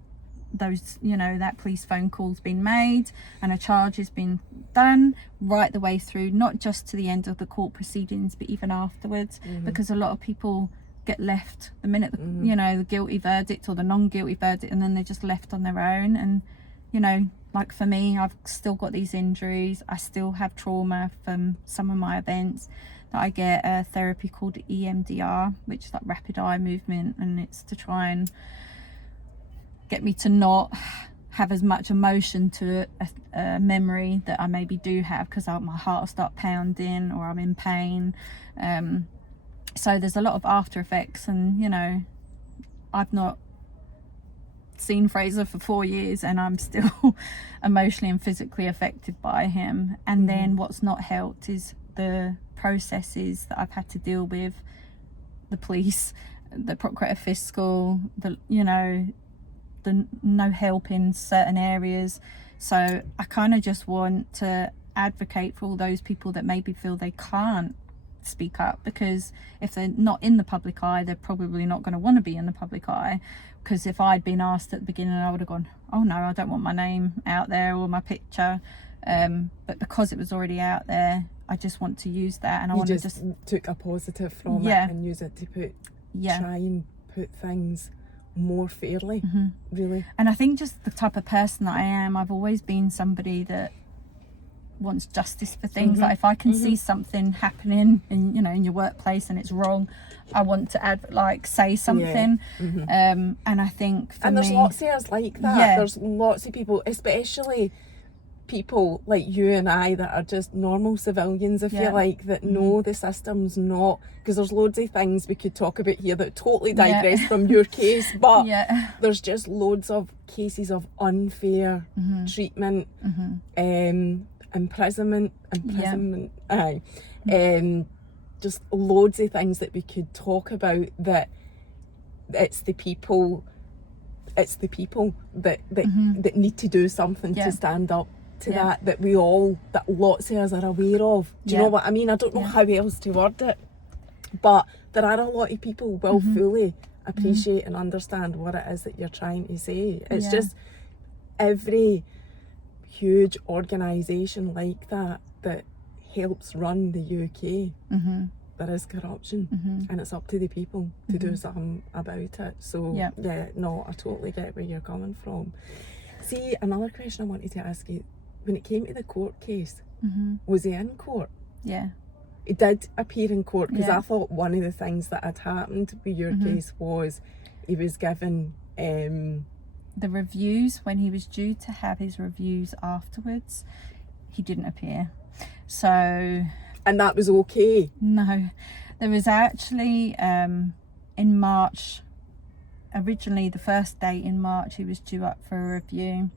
those, you know, that police phone call's been made and a charge has been done, right the way through, not just to the end of the court proceedings but even afterwards, because a lot of people get left the minute you know, the guilty verdict or the non-guilty verdict, and then they're just left on their own. And you know, like for me, I've still got these injuries, I still have trauma from some of my events, that I get a therapy called EMDR, which is like rapid eye movement, and it's to try and get me to not have as much emotion to a memory that I maybe do have, because my heart will start pounding or I'm in pain. So there's a lot of after effects, and you know, I've not seen Fraser for 4 years and I'm still emotionally and physically affected by him. And then what's not helped is the processes that I've had to deal with, the police, the Procurator Fiscal, the, you know, the no help in certain areas. So I kind of just want to advocate for all those people that maybe feel they can't speak up, because if they're not in the public eye, they're probably not going to want to be in the public eye. Because if I'd been asked at the beginning, I would have gone, oh no, I don't want my name out there or my picture. But because it was already out there, I just want to use that, and I want to just took a positive from it and use it to try and put things more fairly, really. And I think just the type of person that I am, I've always been somebody that wants justice for things. Like if I can see something happening in, you know, in your workplace and it's wrong, I want to say something. And I think for there's me, lots of us like that. There's lots of people, especially people like you and I, that are just normal civilians, I feel like, that know the system's not, because there's loads of things we could talk about here that totally digress from your case, but there's just loads of cases of unfair treatment, imprisonment, just loads of things that we could talk about, that it's the people that need to do something to stand up to that lots of us are aware of. Do you know what I mean? I don't know how else to word it, but there are a lot of people will fully appreciate and understand what it is that you're trying to say. It's just every huge organisation like that helps run the UK, Mm-hmm. there is corruption, and it's up to the people to do something about it. So Yeah. no, I totally get where you're coming from. See, another question I wanted to ask you, when it came to the court case, was he in court? Yeah. He did appear in court, because Yeah. I thought one of the things that had happened with your case was he was given The reviews, when he was due to have his reviews afterwards, he didn't appear. So and that was okay. no, there was actually in March, originally the first date in March, he was due up for a review,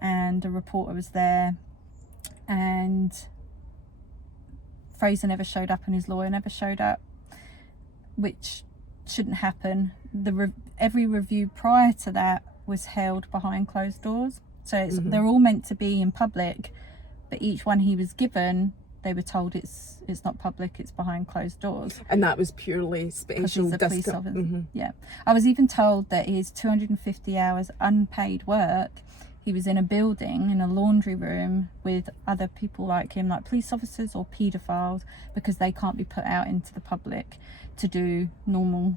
and a reporter was there, and Fraser never showed up and his lawyer never showed up, which shouldn't happen. Every review prior to that was held behind closed doors, so they're all meant to be in public, but each one he was given, they were told it's not public, it's behind closed doors. And that was purely Because special he's a police discount. officer. Yeah, I was even told that his 250 hours unpaid work, he was in a building, in a laundry room with other people like him, like police officers or paedophiles, because they can't be put out into the public to do normal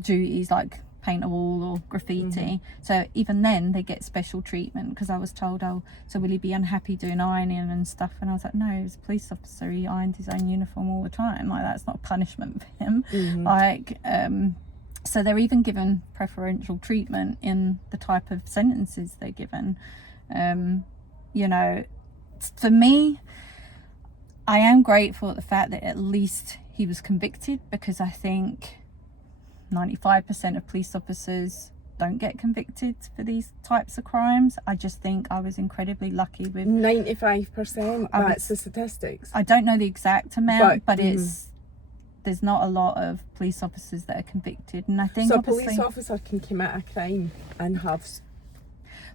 duties like paint a wall or graffiti. So even then they get special treatment, because I was told, oh, so will he be unhappy doing ironing and stuff? And I was like, no, he was a police officer, he ironed his own uniform all the time, like that's not punishment for him. Like so they're even given preferential treatment in the type of sentences they're given. You know, for me, I am grateful at the fact that at least he was convicted, because I think 95% of police officers don't get convicted for these types of crimes. I just think I was incredibly lucky with 95%, that's the statistics. I don't know the exact amount, but mm-hmm. there's not a lot of police officers that are convicted, and I think So a obviously, police officer can commit a crime and have...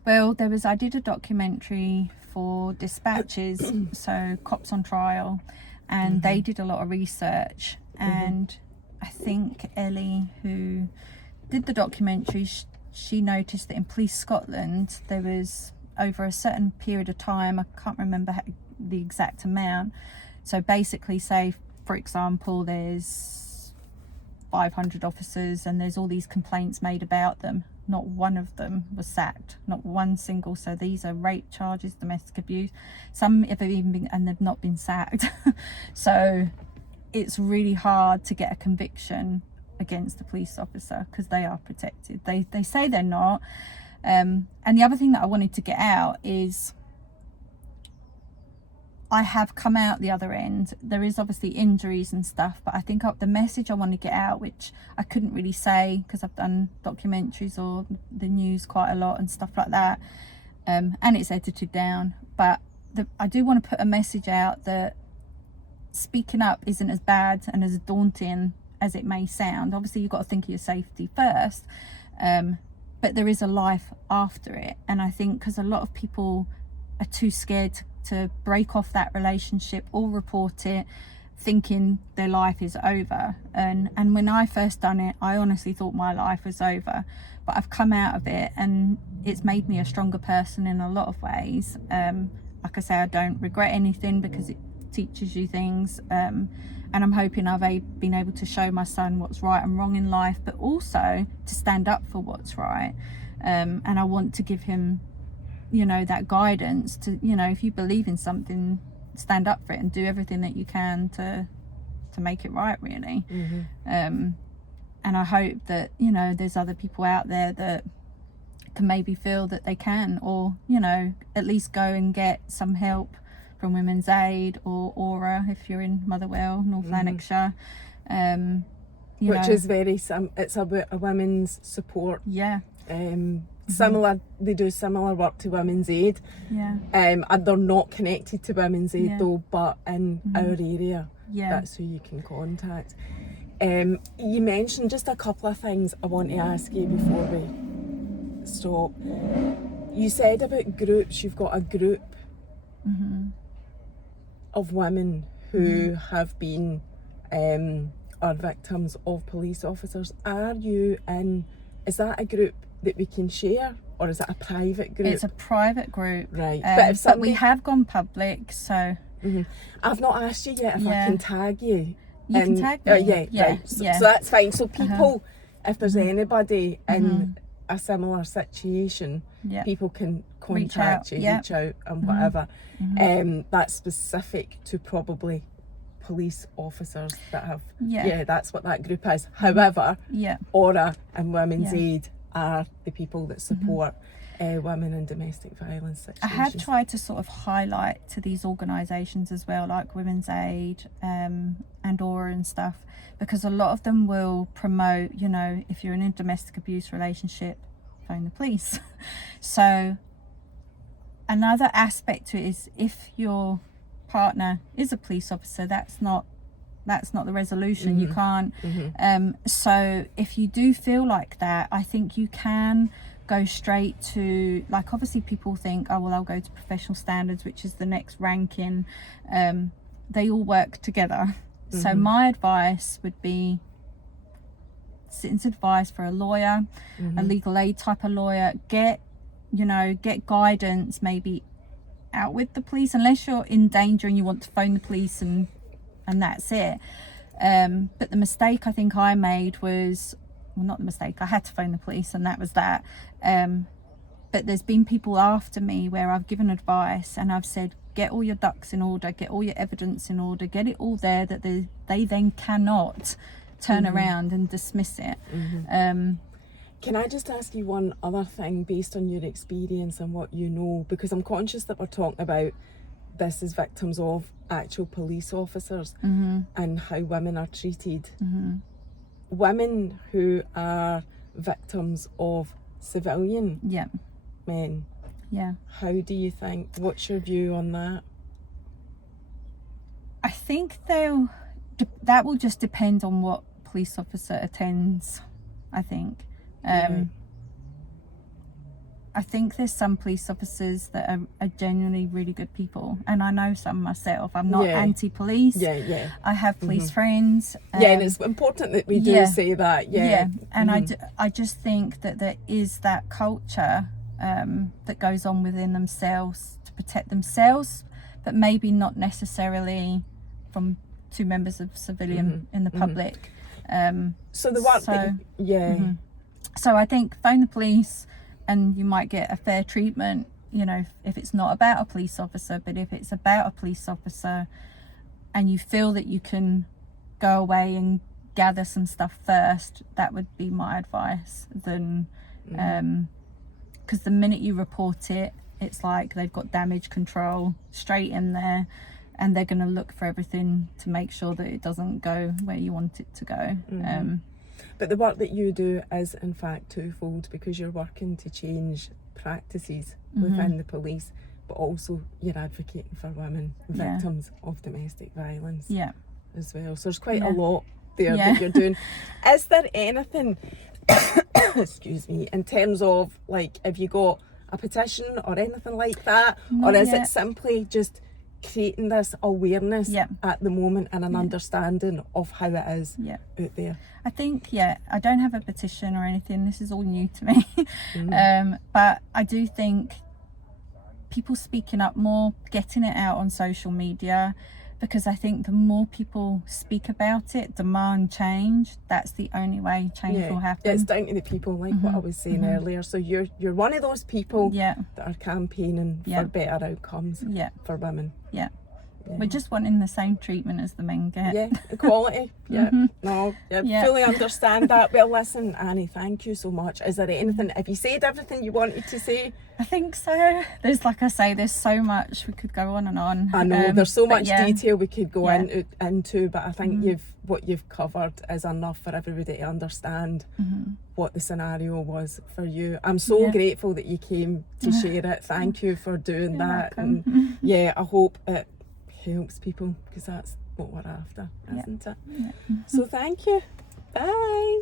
well, I did a documentary for Dispatches, so Cops on Trial, and they did a lot of research, and I think Ellie, who did the documentary, she noticed that in Police Scotland there was, over a certain period of time, I can't remember the exact amount, so basically, say for example there's 500 officers and there's all these complaints made about them, not one of them was sacked, not one single. So these are rape charges, domestic abuse, some have even been, and they've not been sacked. So it's really hard to get a conviction against a police officer because they are protected. They say they're not. And the other thing that I wanted to get out is I have come out the other end. There is obviously injuries and stuff, but I think the message I want to get out, which I couldn't really say because I've done documentaries or the news quite a lot and stuff like that, and it's edited down, but I do want to put a message out that speaking up isn't as bad and as daunting as it may sound. Obviously you've got to think of your safety first, but there is a life after it, and I think because a lot of people are too scared to break off that relationship or report it, thinking their life is over. And when I first done it, I honestly thought my life was over, but I've come out of it and it's made me a stronger person in a lot of ways. Like I say, I don't regret anything because it teaches you things, and I'm hoping I've been able to show my son what's right and wrong in life, but also to stand up for what's right. And I want to give him, you know, that guidance to, you know, if you believe in something, stand up for it and do everything that you can to make it right, really. And I hope that, you know, there's other people out there that can maybe feel that they can, or, you know, at least go and get some help from Women's Aid or Aura if you're in Motherwell, North Lanarkshire. Which is very it's about a women's support. Yeah. Similar, they do similar work to Women's Aid. Yeah. And they're not connected to Women's Aid though, but in our area, Yeah. that's who you can contact. You mentioned just a couple of things I want to ask you before we stop. You said about groups, you've got a group of women who have been are victims of police officers. Is that a group that we can share, or is it a private group? It's a private group, right? but we have gone public, so I've not asked you yet if I Yeah. can tag you. You can tag me. Yeah, right. So that's fine. So people, if there's anybody in a similar situation, Yeah. people can Reach contact out. you, Yeah. reach out and whatever. That's specific to probably police officers that have, Yeah. that's what that group is. However, Yeah. Aura and Women's Yeah. Aid are the people that support women in domestic violence I situations. have tried to sort of highlight to these organisations as well, like Women's Aid and Aura and stuff, because a lot of them will promote, you know, if you're in a domestic abuse relationship, phone the police. So another aspect to it is, if your partner is a police officer, that's not the resolution. You can't. So if you do feel like that, I think you can go straight to, like, obviously people think, oh well, I'll go to professional standards, which is the next ranking. They all work together. So my advice would be citizens advice for a lawyer, a legal aid type of lawyer. Get guidance, maybe out with the police, unless you're in danger and you want to phone the police and that's it. But the mistake I think I made was, well, not the mistake, I had to phone the police and that was that. But there's been people after me where I've given advice and I've said, get all your ducks in order, get all your evidence in order, get it all there, that they then cannot turn around and dismiss it. Can I just ask you one other thing based on your experience and what you know? Because I'm conscious that we're talking about this as victims of actual police officers and how women are treated. Women who are victims of civilian men, how do you think, what's your view on that? I think that will just depend on what police officer attends, I think. I think there's some police officers that are genuinely really good people, and I know some myself. I'm not anti-police. I have police friends. And it's important that we do say that. And I just think that there is that culture that goes on within themselves to protect themselves, but maybe not necessarily from two members of civilian in the public. So the work So I think phone the police and you might get a fair treatment, you know, if it's not about a police officer. But if it's about a police officer and you feel that you can go away and gather some stuff first, that would be my advice. Then because the minute you report it, it's like they've got damage control straight in there, and they're going to look for everything to make sure that it doesn't go where you want it to go. But the work that you do is in fact twofold, because you're working to change practices within the police, but also you're advocating for women victims of domestic violence as well. So there's quite a lot there that you're doing. Is there anything, excuse me, in terms of, like, have you got a petition or anything like that? Not or is yet. it simply just creating this awareness at the moment and an understanding of how it is out there? I think, I don't have a petition or anything. This is all new to me. But I do think people speaking up more, getting it out on social media, because I think the more people speak about it, demand change, that's the only way change will happen. It's down to the people, like what I was saying earlier. So you're one of those people that are campaigning for better outcomes for women. We're just wanting the same treatment as the men get. Equality. Fully understand that. Well, listen, Annie, thank you so much. Is there anything, have you said everything you wanted to say? I think so. There's, like I say, there's so much, we could go on and on. I know, there's so much detail we could go into, but I think what you've covered is enough for everybody to understand what the scenario was for you. I'm so grateful that you came to share it. Thank you for doing that. Welcome. And I hope it helps people, because that's what we're after, isn't it? So thank you. Bye.